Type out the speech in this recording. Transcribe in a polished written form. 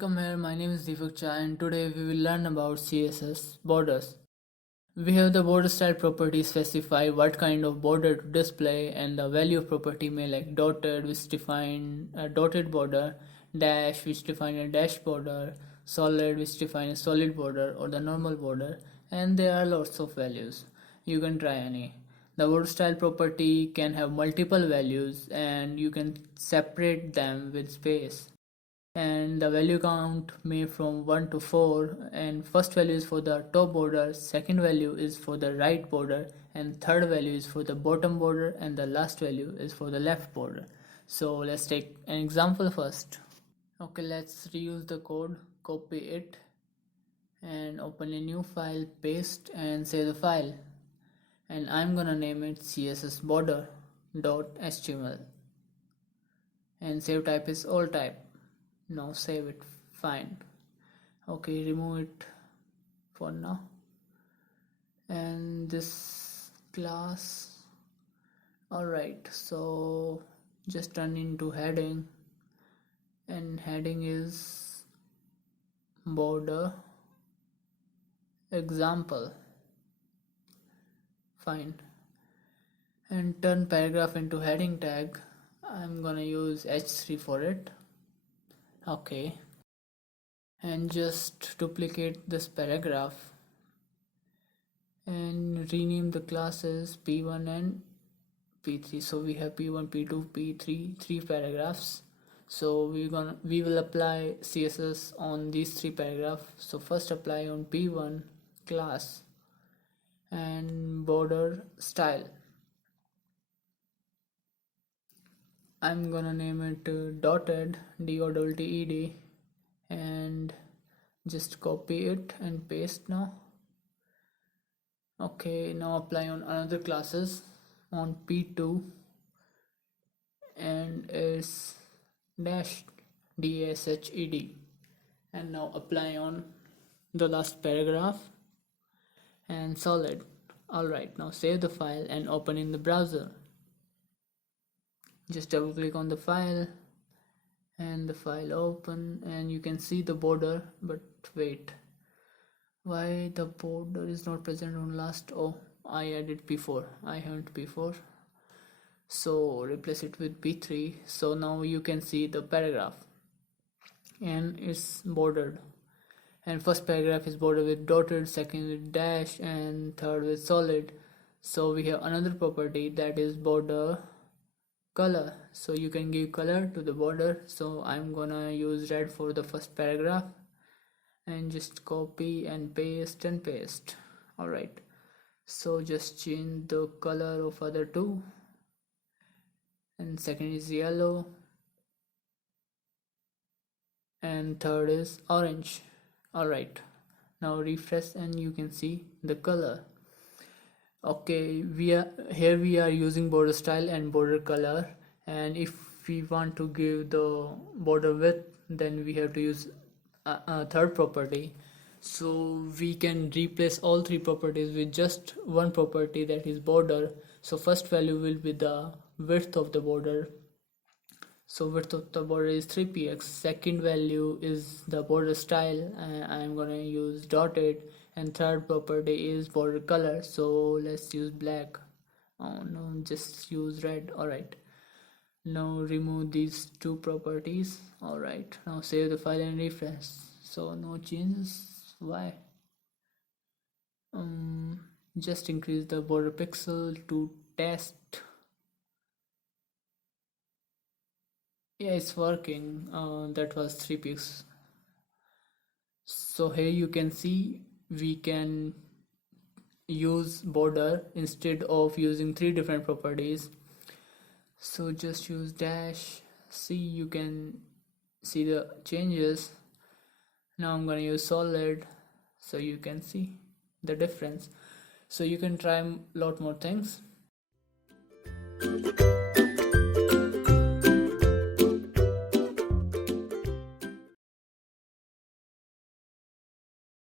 welcome here. My name is Deepak Chai and today we will learn about CSS borders. We have the border style property specify what kind of border to display, and the value of property may like dotted which define a dotted border, dash which define a dash border, solid which define a solid border or the normal border, and there are lots of values. You can try any. The border style property can have multiple values and you can separate them with space, and the value count may from 1 to 4, and first value is for the top border, second value is for the right border, and third value is for the bottom border, and the last value is for the left border. So let's take an example first. Okay, let's reuse the code, copy it and open a new file, paste and save the file, and I'm gonna name it css border.html, and save type is all type. Now save it. Fine. Okay, remove it for now, and this class. Alright, so just turn into heading, and heading is border example. Fine. And turn paragraph into heading tag. I'm gonna use h3 for it. Okay, and just duplicate this paragraph and rename the classes p1 and p3. So we have p1, p2, p3, three paragraphs. So we will apply css on these three paragraphs. So first apply on p1 class and border style. I'm gonna name it dotted, dotted, and just copy it and paste now. Okay, now apply on another classes on p2 and it's dash, dashed, and now apply on the last paragraph and solid. Alright, now save the file and open in the browser. Just double click on the file and the file open, and you can see the border, but wait, why the border is not present on last? Oh, I added p4, I haven't p4, so replace it with p3. So now you can see the paragraph and it's bordered, and first paragraph is bordered with dotted, second with dash, and third with solid. So we have another property that is border color, so you can give color to the border. So I'm gonna use red for the first paragraph and just copy and paste and paste. Alright, so just change the color of other two, and second is yellow and third is orange. Alright, now refresh and you can see the color. Okay, we are using border style and border color, and if we want to give the border width, then we have to use a third property. So we can replace all three properties with just one property, that is border. So first value will be the width of the border, so width of the border is 3px. Second value is the border style, I'm gonna use dotted, and third property is border color, so let's use black. Oh no, just use red. Alright, now remove these two properties. Alright, now save the file and refresh. So no changes. Why? Just increase the border pixel to test. Yeah, it's working. That was 3px. So here you can see we can use border instead of using three different properties. So just use dash. See, you can see the changes. Now I'm gonna use solid, so you can see the difference. So you can try a lot more things.